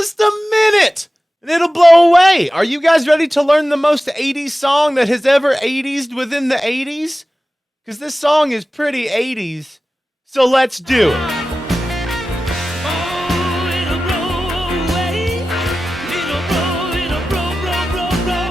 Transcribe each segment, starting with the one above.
Just a minute, and it'll blow away. Are you guys ready to learn the most 80s song that has ever 80s within the 80s? Because this song is pretty 80s, so let's do it.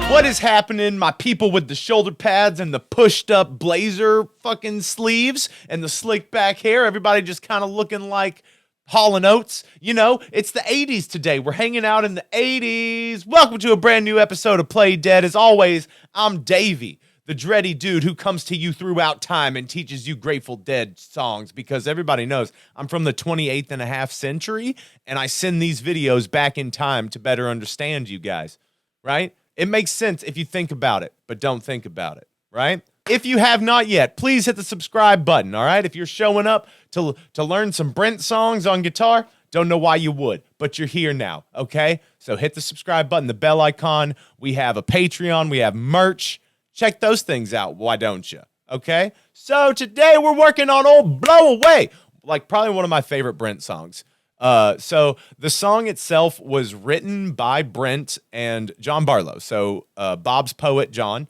What is happening, my people with the shoulder pads and the pushed up blazer fucking sleeves and the slick back hair? Everybody just kind of looking like Hall & Oates. You know, it's the 80s today. We're hanging out in the 80s. Welcome to a brand new episode of Play Dead. As always, I'm Davey, the dready dude who comes to you throughout time and teaches you Grateful Dead songs, because everybody knows I'm from the 28th and a half century, and I send these videos back in time to better understand you guys, right? It makes sense if you think about it, but don't think about it, right? If you have not yet, please hit the subscribe button, all right? If you're showing up to learn some Brent songs on guitar, don't know why you would, but you're here now, okay? So hit the subscribe button, the bell icon. We have a Patreon. We have merch. Check those things out, why don't you, okay? So today we're working on Old Blow Away, like probably one of my favorite Brent songs. So the song itself was written by Brent and John Barlow. So, Bob's poet, John,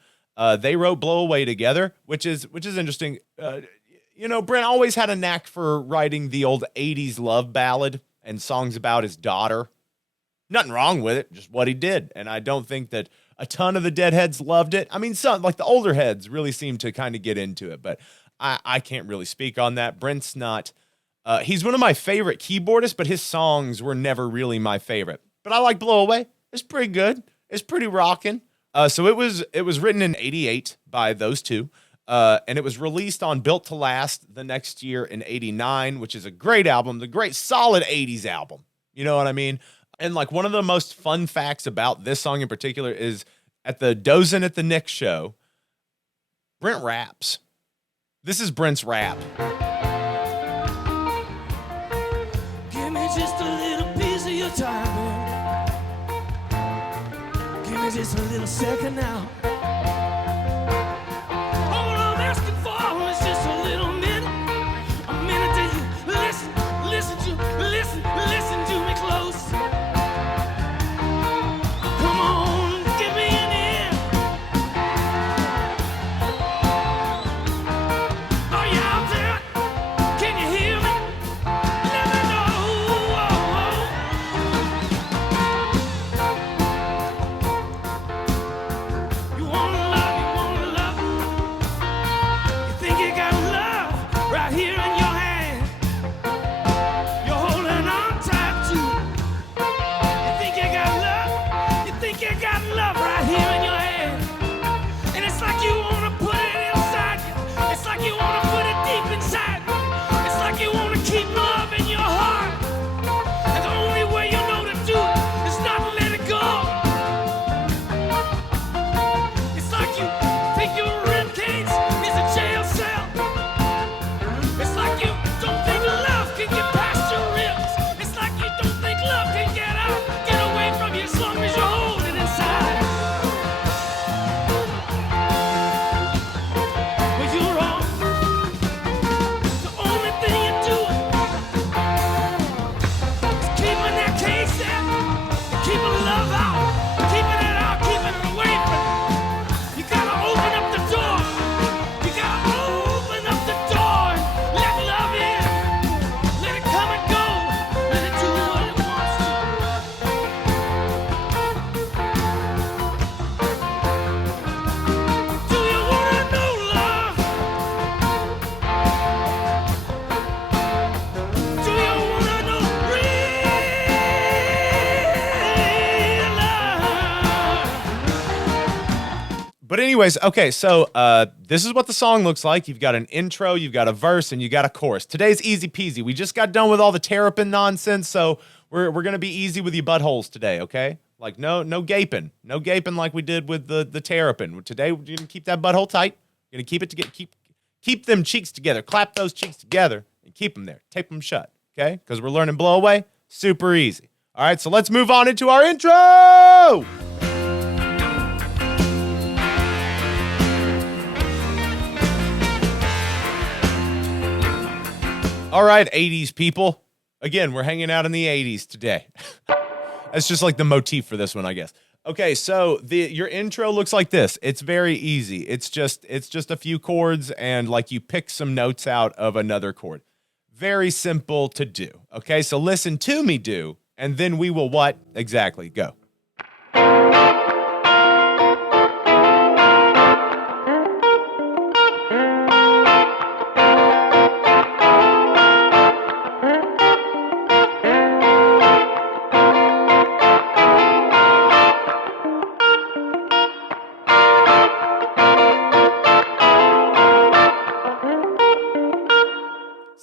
they wrote Blow Away together, which is interesting. You know, Brent always had a knack for writing the old 80s love ballad and songs about his daughter. Nothing wrong with it, just what he did. And I don't think that a ton of the Deadheads loved it. I mean, some, like the older heads really seem to kind of get into it, but I can't really speak on that. Brent's not... he's one of my favorite keyboardists, but his songs were never really my favorite. But I like Blow Away. It's pretty good. It's pretty rocking. So it was written in 88 by those two. And it was released on Built to Last the next year in 89, which is a great album, the great solid 80s album. You know what I mean? And like one of the most fun facts about this song in particular is at the Dozin' at the Nick show, Brent raps. This is Brent's rap. Just a little piece of your time, baby. Give me just a little second now. All I'm asking for is just a little minute. A minute to you. Listen to me close. Come on, give me an ear. Are you out there? Can you hear me? Let me know. You wanna love. You think you got love right here in your hand. You're holding on tight to it. You think you got love right here in your hand. And it's like you wanna put it inside you. It's like you wanna put it deep inside you. It's like you wanna keep love in your heart. And the only way you know to do it is not to let it go. It's like you think your ribcage is a jail cell. It's like you don't think love can get past your ribs. It's like you don't think love can get away from you as long as you hold it inside. But you're wrong. The only thing you do is keeping that cage there, keeping love out, keeping it out, keeping it away from you. You gotta open up the door. You gotta open up the door and let love in. Let it come and go. Let it do what it wants to. Do you wanna know love? Do you wanna know real love? But anyways, okay, so this is what the song looks like. You've got an intro, you've got a verse, and you got a chorus. Today's easy peasy. We just got done with all the terrapin nonsense, so we're gonna be easy with your buttholes today, okay? Like no gaping, like we did with the terrapin. Today we're gonna keep that butthole tight. We're gonna keep it together, keep them cheeks together, clap those cheeks together, and keep them there. Tape them shut, okay? Because we're learning Blow Away, super easy. All right, so let's move on into our intro. All right, 80s people. Again, we're hanging out in the 80s today. That's just like the motif for this one, I guess. Okay, so your intro looks like this. It's very easy. It's just a few chords and like you pick some notes out of another chord. Very simple to do. Okay, so listen to me do, and then we will what? Exactly, go.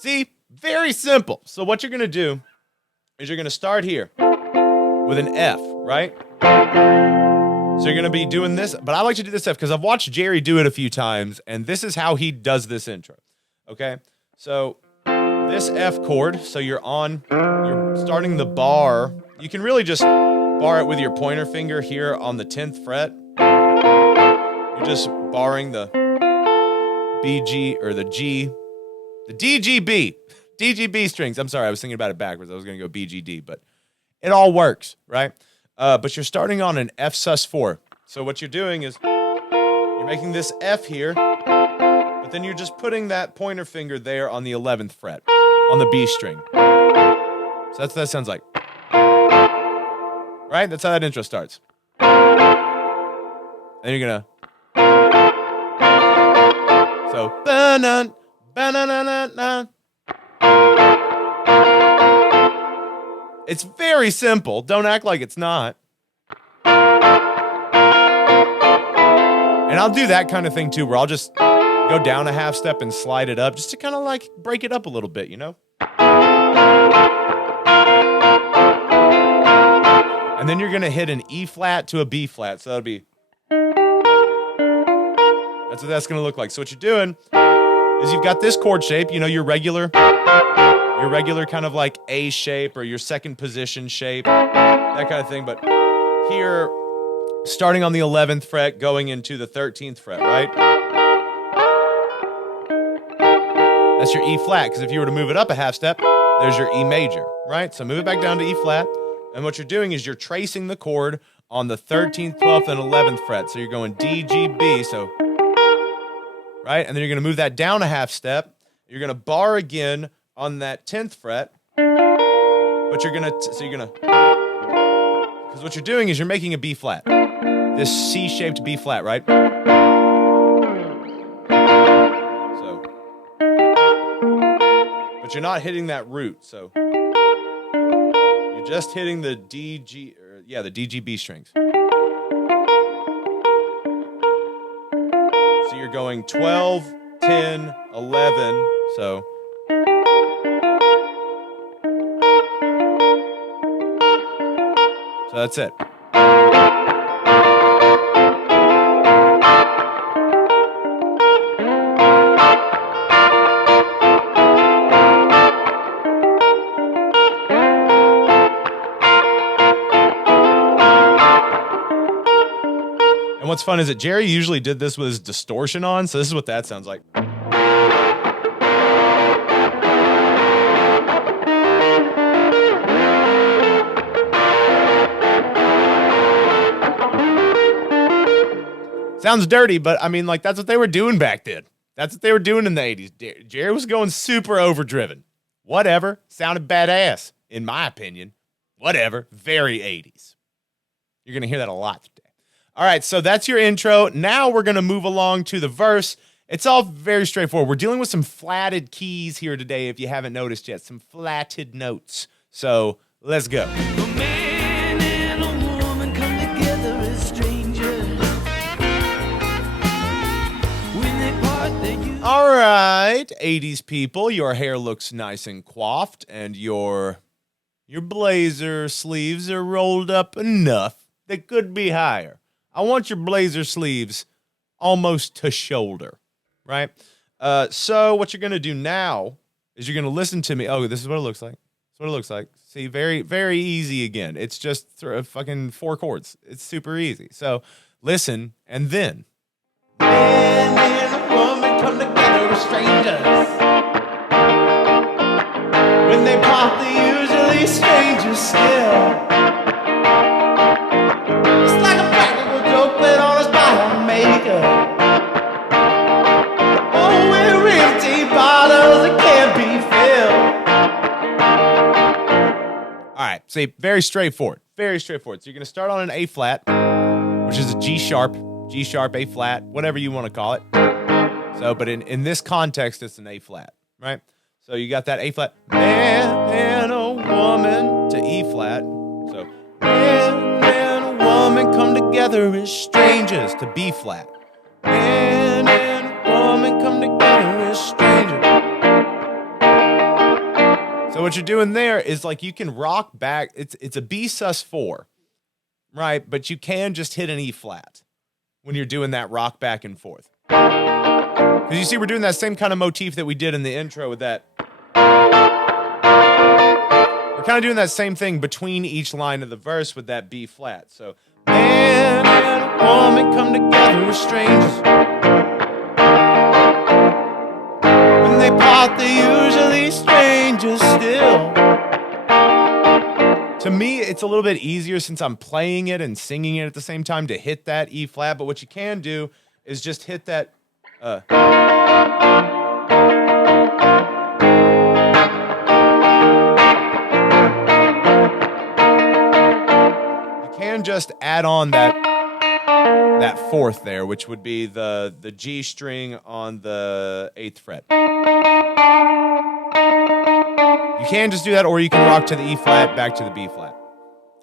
See, very simple. So what you're going to do is you're going to start here with an F, right? So you're going to be doing this, but I like to do this F because I've watched Jerry do it a few times, and this is how he does this intro, okay? So this F chord, so you're starting the bar. You can really just bar it with your pointer finger here on the 10th fret. You're just barring the B, G, or the G, the DGB strings. I'm sorry, I was thinking about it backwards. I was going to go BGD, but it all works, right? But you're starting on an F sus4. So what you're doing is you're making this F here, but then you're just putting that pointer finger there on the 11th fret, on the B string. So that's what that sounds like. Right? That's how that intro starts. Then you're going to... So, ba-nun, ba-na-na-na-na. It's very simple. Don't act like it's not. And I'll do that kind of thing too, where I'll just go down a half step and slide it up just to kind of like break it up a little bit, you know? And then you're going to hit an E flat to a B flat. So that'll be... That's what that's going to look like. So what you're doing is you've got this chord shape, you know, your regular kind of like A shape or your second position shape, that kind of thing. But here, starting on the 11th fret, going into the 13th fret, right? That's your E flat, because if you were to move it up a half step, there's your E major, right? So move it back down to E flat. And what you're doing is you're tracing the chord on the 13th, 12th, and 11th fret. So you're going D, G, B, so... Right? And then you're going to move that down a half step. You're going to bar again on that 10th fret. But you're going to, because what you're doing is you're making a B flat. This C-shaped B flat, right? So, but you're not hitting that root, so you're just hitting the the DGB strings. So you're going 12, 10, 11, so. So that's it. And what's fun is that Jerry usually did this with his distortion on, so this is what that sounds like. Sounds dirty, but I mean, like, that's what they were doing back then. That's what they were doing in the 80s. Jerry was going super overdriven. Whatever. Sounded badass, in my opinion. Whatever. Very 80s. You're going to hear that a lot today. All right, so that's your intro. Now we're going to move along to the verse. It's all very straightforward. We're dealing with some flatted keys here today, if you haven't noticed yet. Some flatted notes. So let's go. A man and a woman come together as strangers. When they part, they use... All right, 80s people, your hair looks nice and coiffed, and your blazer sleeves are rolled up enough that could be higher. I want your blazer sleeves almost to shoulder, right? So what you're going to do now is you're going to listen to me. Oh, this is what it looks like. That's what it looks like. See, very, very easy again. It's just fucking 4 chords. It's super easy. So listen, and then. Man and a woman come together as strangers. When they part, they usually strangers still. All right, see, very straightforward. Very straightforward. So you're going to start on an A flat, which is a G sharp, A flat, whatever you want to call it. So, but in this context, it's an A flat, right? So you got that A flat, man and a woman, to E flat. So, man and a woman come together as strangers, to B flat. Man and a woman come together as strangers. So what you're doing there is like you can rock back. It's a B sus4, right? But you can just hit an E flat when you're doing that rock back and forth. Because you see, we're doing that same kind of motif that we did in the intro with that. We're kind of doing that same thing between each line of the verse with that B flat. So, man and a woman come together as strangers. When they part, they're usually strangers still. To me, it's a little bit easier since I'm playing it and singing it at the same time to hit that E flat. But what you can do is just hit that. You can just add on that fourth there, which would be the G string on the 8th fret. You can just do that, or you can rock to the E flat, back to the B flat.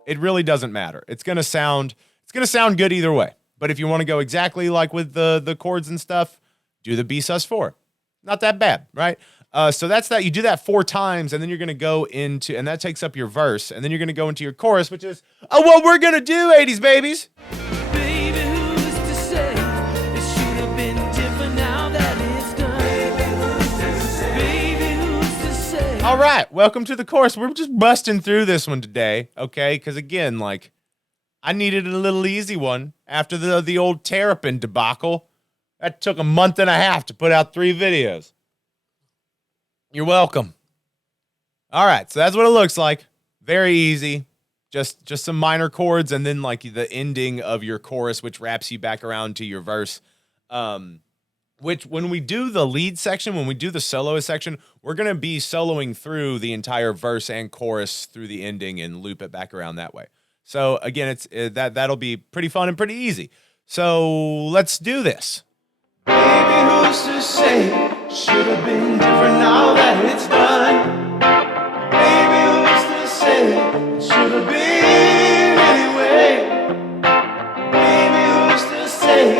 It really doesn't matter. It's gonna sound good either way. But if you want to go exactly like with the chords and stuff, do the B sus4. Not that bad, right? So that's that. You do that 4 times, and then you're going to go into, and that takes up your verse, and then you're going to go into your chorus, which is, what we're going to do, 80s babies. Baby, who's to say it should have been different now that it's done? Baby, who's to say? All right, welcome to the chorus. We're just busting through this one today, okay? Because again, like, I needed a little easy one after the old Terrapin debacle. That took a month and a half to put out 3 videos. You're welcome. All right, so that's what it looks like. Very easy. Just some minor chords and then like the ending of your chorus, which wraps you back around to your verse. Which when we do the lead section, when we do the soloist section, we're going to be soloing through the entire verse and chorus through the ending and loop it back around that way. So again, that'll be pretty fun and pretty easy. So let's do this. Baby, who's to say should have been different now that it's done? Baby, who's to say it should have been anyway? Baby, who's to say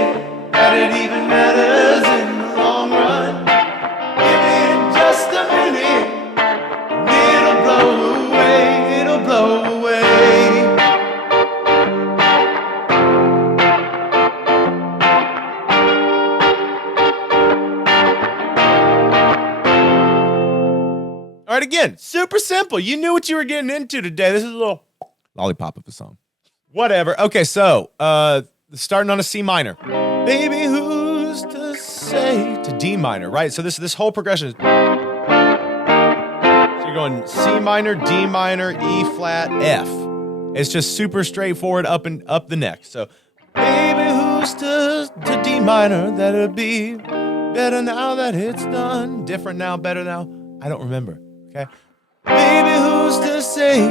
that it even matters in the long run? Give it just a minute, and it'll blow away, it'll blow away. All right, again, super simple. You knew what you were getting into today. This is a little lollipop of a song. Whatever. Okay, so starting on a C minor. Baby, who's to say, to D minor, right? So this whole progression is, so you're going C minor, D minor, E flat, F. It's just super straightforward up the neck. So baby, who's to D minor, that'll be better now that it's done. Different now, better now. I don't remember. Okay. Baby, who's to say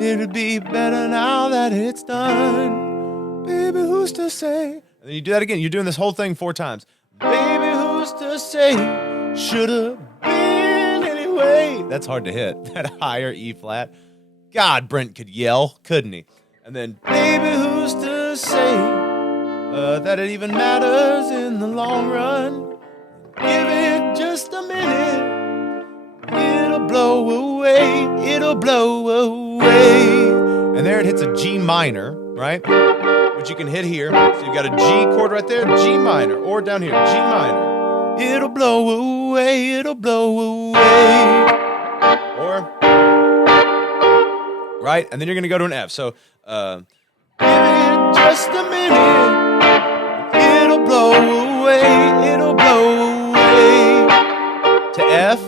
it'll be better now that it's done? Baby, who's to say? And then you do that again. You're doing this whole thing 4 times. Baby, who's to say should've been anyway? That's hard to hit. That higher E flat. God, Brent could yell, couldn't he? And then, baby, who's to say that it even matters in the long run? Give it just a minute. It'll blow away, it'll blow away. And there it hits a G minor, right? Which you can hit here. So you've got a G chord right there, G minor, or down here, G minor. It'll blow away, it'll blow away. Or, right? And then you're gonna go to an F. So, give it just a minute. It'll blow away, it'll blow away. To F.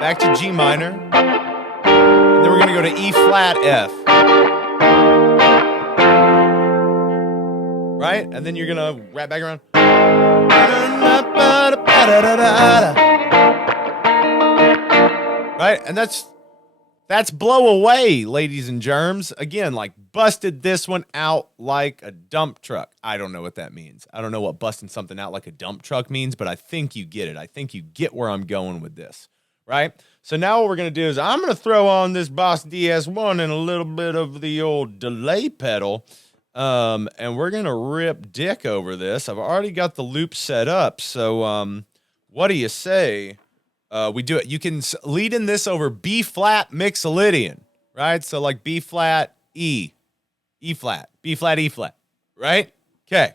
Back to G minor. And then we're going to go to E flat F. Right? And then you're going to wrap back around. Right? And that's That's Blow Away, ladies and germs. Again, like busted this one out like a dump truck. I don't know what that means. I don't know what busting something out like a dump truck means, but I think you get it. I think you get where I'm going with this, right? So now what we're going to do is I'm going to throw on this Boss DS1 and a little bit of the old delay pedal, and we're going to rip dick over this. I've already got the loop set up, so what do you say? We do it. You can lead in this over B flat mixolydian, right? So like B flat, E flat, B flat, E flat, right? Okay.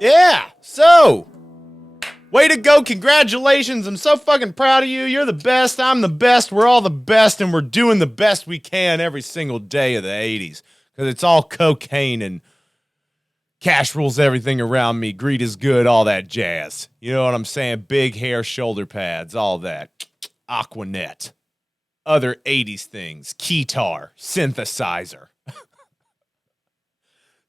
Yeah. So, way to go. Congratulations. I'm so fucking proud of you. You're the best. I'm the best. We're all the best, and we're doing the best we can every single day of the 80s because it's all cocaine and cash rules everything around me. Greed is good, all that jazz. You know what I'm saying? Big hair, shoulder pads, all that. Aquanet. Other 80s things. Keytar. Synthesizer.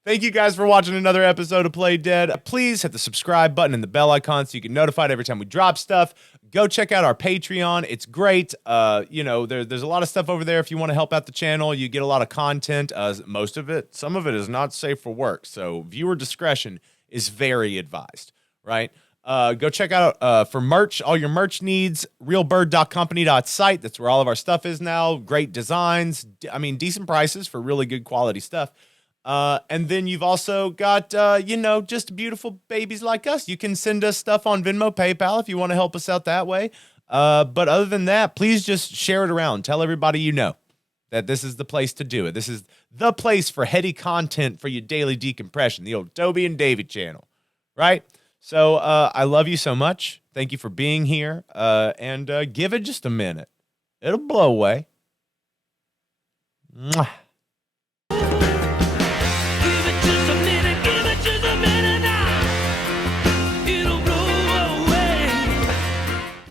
Thank you guys for watching another episode of Play Dead. Please hit the subscribe button and the bell icon so you get notified every time we drop stuff. Go check out our Patreon. It's great. There's a lot of stuff over there if you want to help out the channel. You get a lot of content. Some of it is not safe for work. So viewer discretion is very advised, right? Go check out for merch, all your merch needs, realbird.company.site. That's where all of our stuff is now. Great designs. Decent prices for really good quality stuff. And then you've also got, just beautiful babies like us. You can send us stuff on Venmo, PayPal if you want to help us out that way. But other than that, please just share it around. Tell everybody you know that this is the place to do it. This is the place for heady content for your daily decompression, the old Toby and Davey channel, right? So I love you so much. Thank you for being here. And give it just a minute. It'll blow away. Mwah.